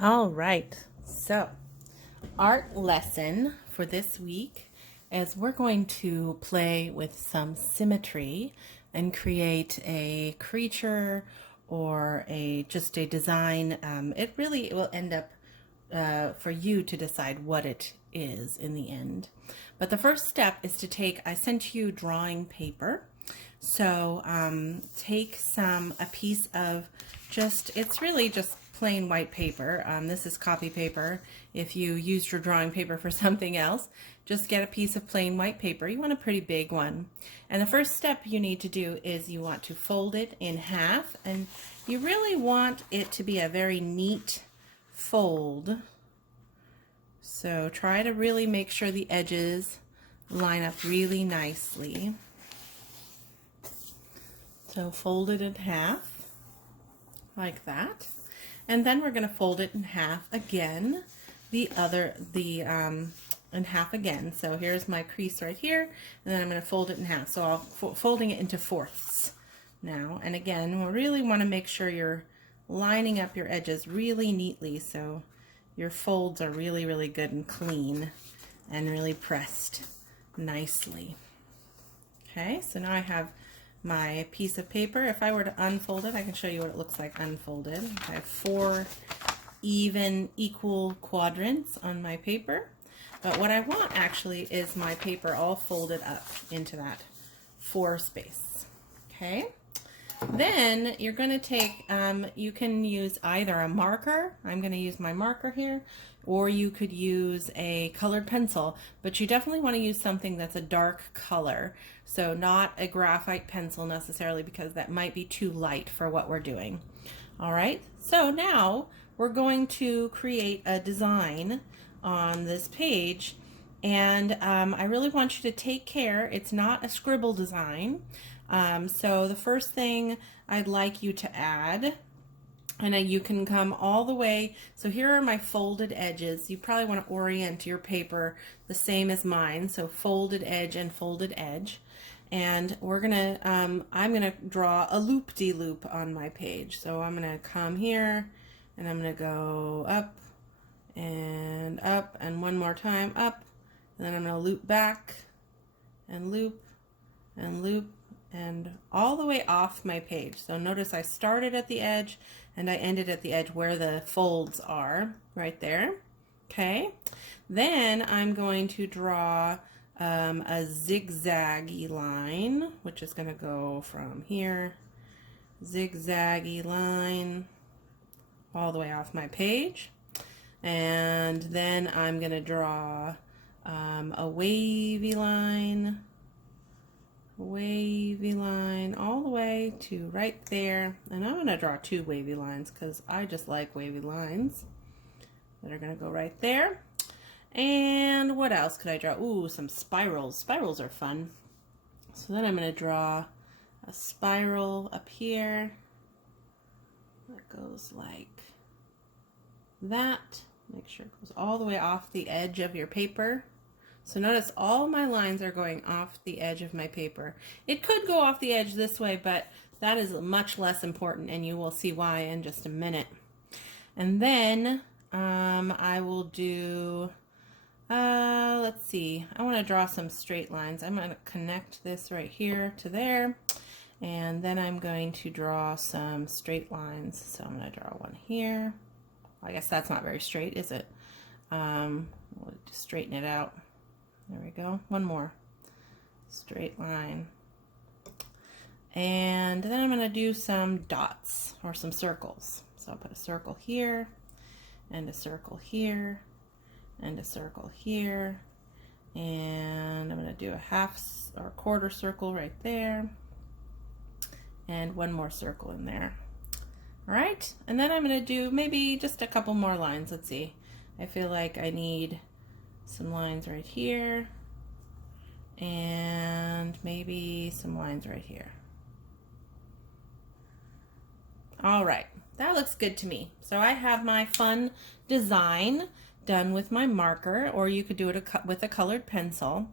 All right, so art lesson for this week is we're going to play with some symmetry and create a creature or just a design. It really will end up for you to decide what it is in the end. But the first step is to I sent you drawing paper. So take a piece of it's really just plain white paper. This is copy paper. If you used your drawing paper for something else, just get a piece of plain white paper. You want a pretty big one. And the first step you need to do is you want to fold it in half, and you really want it to be a very neat fold. So try to really make sure the edges line up really nicely. So fold it in half like that. And then we're going to fold it in half again, in half again. So here's my crease right here, and then I'm going to fold it in half. So I'm folding it into fourths now. And again, we really want to make sure you're lining up your edges really neatly so your folds are really, really good and clean and really pressed nicely. Okay, so now I have my piece of paper. If I were to unfold it, I can show you what it looks like unfolded. I have 4 equal quadrants on my paper. But what I want actually is my paper all folded up into that 4 space. Okay? Then you're going to take, you can use either a marker. I'm going to use my marker here, or you could use a colored pencil, but you definitely want to use something that's a dark color. So not a graphite pencil necessarily, because that might be too light for what we're doing. All right, so now we're going to create a design on this page, and I really want you to take care. It's not a scribble design. So the first thing I'd like you to add, and you can come all the way. So here are my folded edges. You probably want to orient your paper the same as mine. So folded edge and folded edge. And we're gonna, I'm gonna draw a loop-de-loop on my page. So I'm gonna come here and I'm gonna go up and one more time up. And then I'm gonna loop back and loop and loop and all the way off my page. So notice I started at the edge and I ended at the edge where the folds are, right there. Okay, then I'm going to draw a zigzaggy line, which is going to go from here, zigzaggy line, all the way off my page. And then I'm going to draw a wavy line all the way to right there. And I'm going to draw 2 wavy lines because I just like wavy lines that are going to go right there. And what else could I draw? Ooh, some spirals. Spirals are fun. So then I'm going to draw a spiral up here that goes like that. Make sure it goes all the way off the edge of your paper. So notice all my lines are going off the edge of my paper. It could go off the edge this way, but that is much less important, and you will see why in just a minute. And then I will do, let's see, I want to draw some straight lines. I'm going to connect this right here to there, and then I'm going to draw some straight lines. So I'm going to draw one here. I guess that's not very straight, is it? We'll just straighten it out. There we go. One more straight line. And then I'm going to do some dots or some circles. So I'll put a circle here and a circle here and a circle here. And I'm going to do a half or quarter circle right there. And one more circle in there. All right. And then I'm going to do maybe just a couple more lines. Let's see. I feel like I need some lines right here and maybe some lines right here. All right, that looks good to me. So I have my fun design done with my marker, or you could do it with a colored pencil.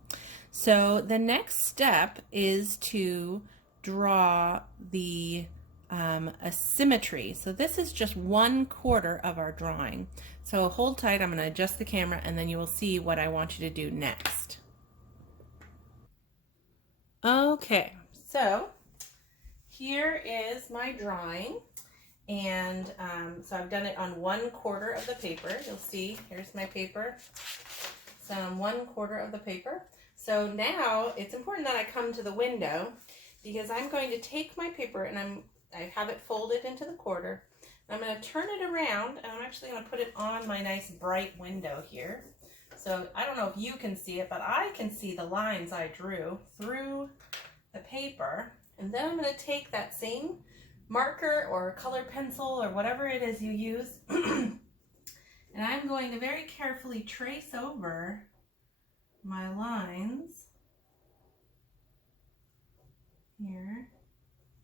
So the next step is to draw the a symmetry. So this is just 1/4 of our drawing. So hold tight, I'm going to adjust the camera and then you will see what I want you to do next. Okay, so here is my drawing, and so I've done it on 1/4 of the paper. You'll see, here's my paper. So on 1/4 of the paper. So now it's important that I come to the window because I'm going to take my paper and I have it folded into the quarter. I'm going to turn it around and I'm actually going to put it on my nice bright window here. So I don't know if you can see it, but I can see the lines I drew through the paper. And then I'm going to take that same marker or colored pencil or whatever it is you use, and I'm going to very carefully trace over my lines here.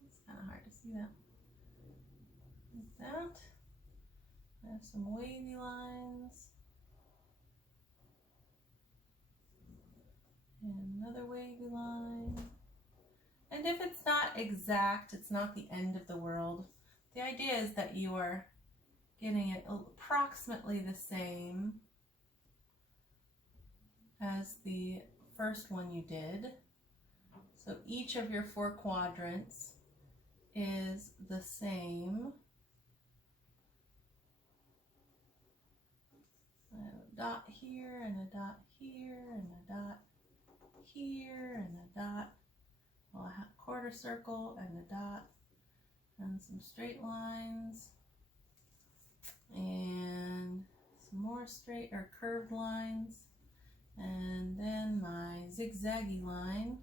It's kind of hard to see that. Like that. I have some wavy lines. And another wavy line. And if it's not exact, it's not the end of the world. The idea is that you are getting it approximately the same as the first one you did. So each of your 4 quadrants is the same. I have a dot here and a dot here and a dot here and a dot. Well, a quarter circle and a dot and some straight lines and some more straight or curved lines, and then my zigzaggy line,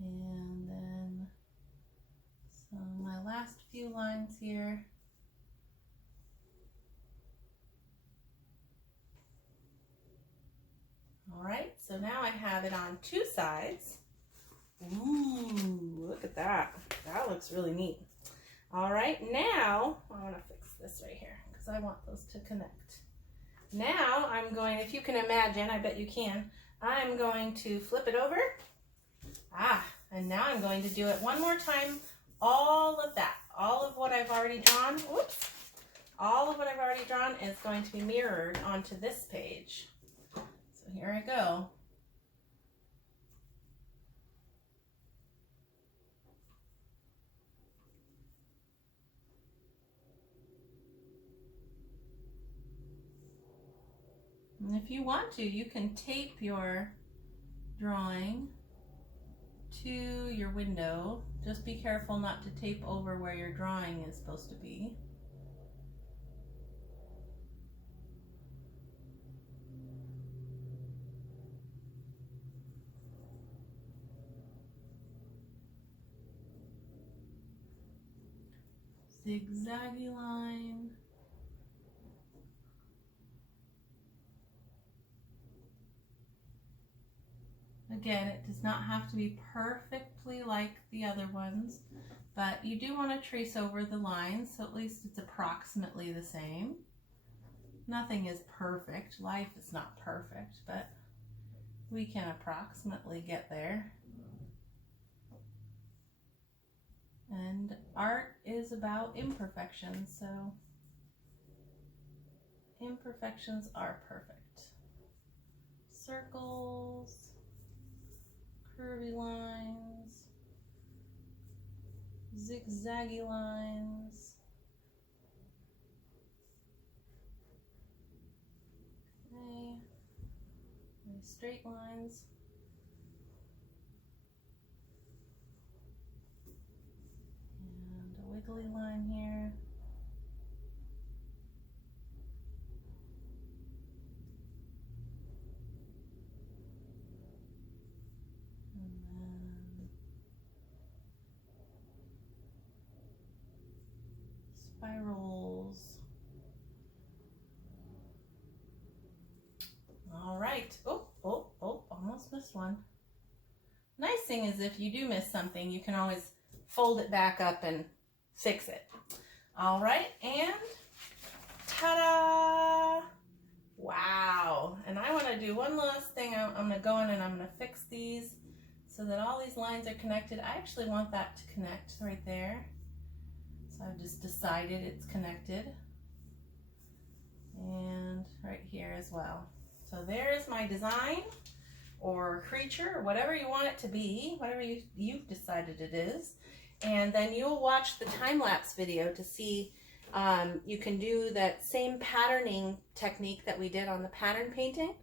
and then my last few lines here. All right, so now I have it on 2 sides. Ooh, look at that. That looks really neat. All right, now I want to fix this right here because I want those to connect. Now I'm going, if you can imagine, I bet you can, I'm going to flip it over. And now I'm going to do it one more time. All of that, all of what I've already drawn, whoops, all of what I've already drawn is going to be mirrored onto this page. So here I go. And if you want to, you can tape your drawing to your window. Just be careful not to tape over where your drawing is supposed to be. Zigzaggy line. Again, it does not have to be perfectly like the other ones, but you do want to trace over the lines so at least it's approximately the same. Nothing is perfect. Life is not perfect, but we can approximately get there. And art is about imperfections, so imperfections are perfect. Circles, curvy lines, zigzaggy lines, okay, straight lines, and a wiggly line here. Spirals. All right. Oh, almost missed one. Nice thing is if you do miss something, you can always fold it back up and fix it. All right, and ta-da! Wow. And I want to do one last thing. I'm going to go in and I'm going to fix these so that all these lines are connected. I actually want that to connect right there. So I've just decided it's connected. And right here as well. So there's my design or creature or whatever you want it to be, whatever you've decided it is. And then you'll watch the time-lapse video to see you can do that same patterning technique that we did on the pattern painting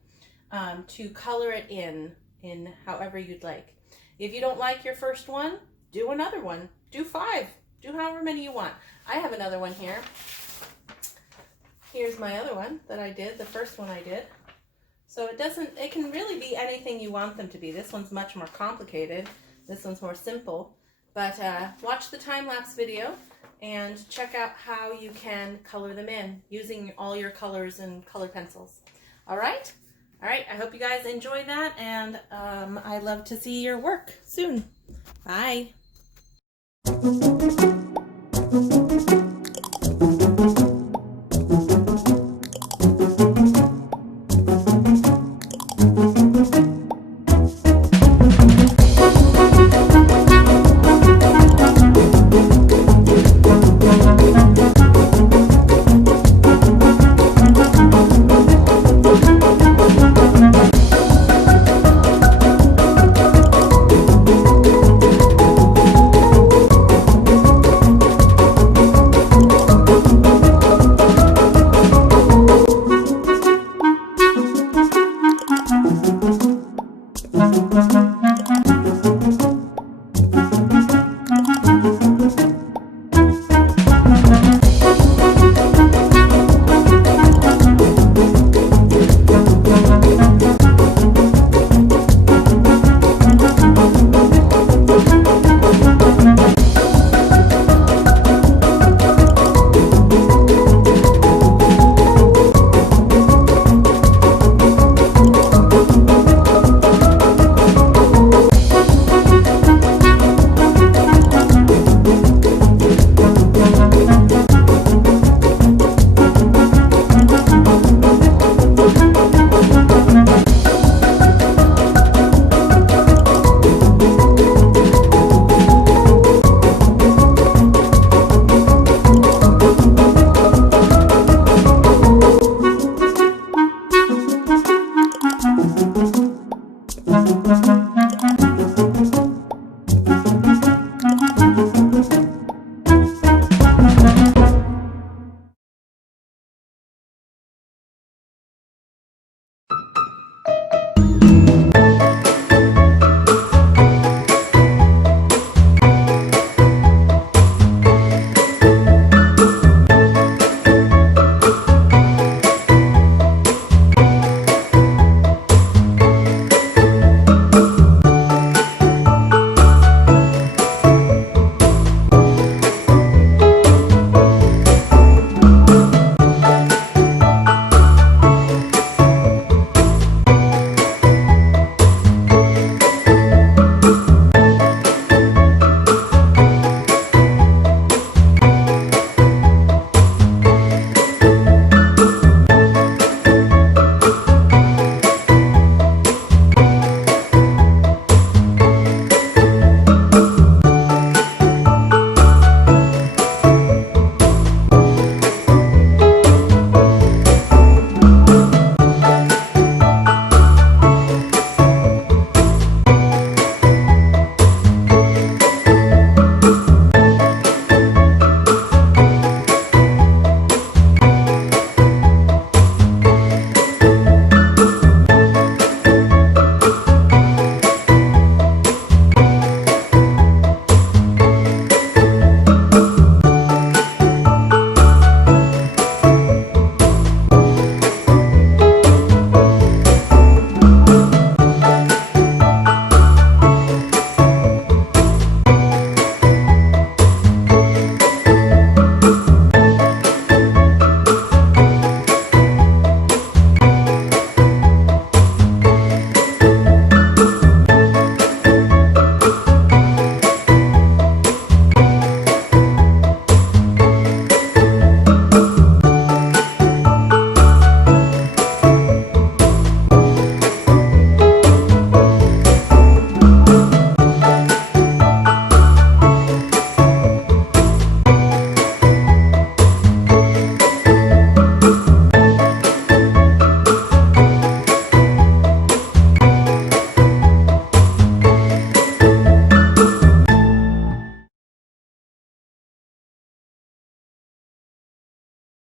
to color it in however you'd like. If you don't like your first one, do another one. Do 5. Do however many you want. I have another one here. Here's my other one that I did, the first one I did. So it can really be anything you want them to be. This one's much more complicated. This one's more simple. But watch the time-lapse video and check out how you can color them in using all your colors and color pencils. All right? All right, I hope you guys enjoy that, and I'd love to see your work soon. Bye.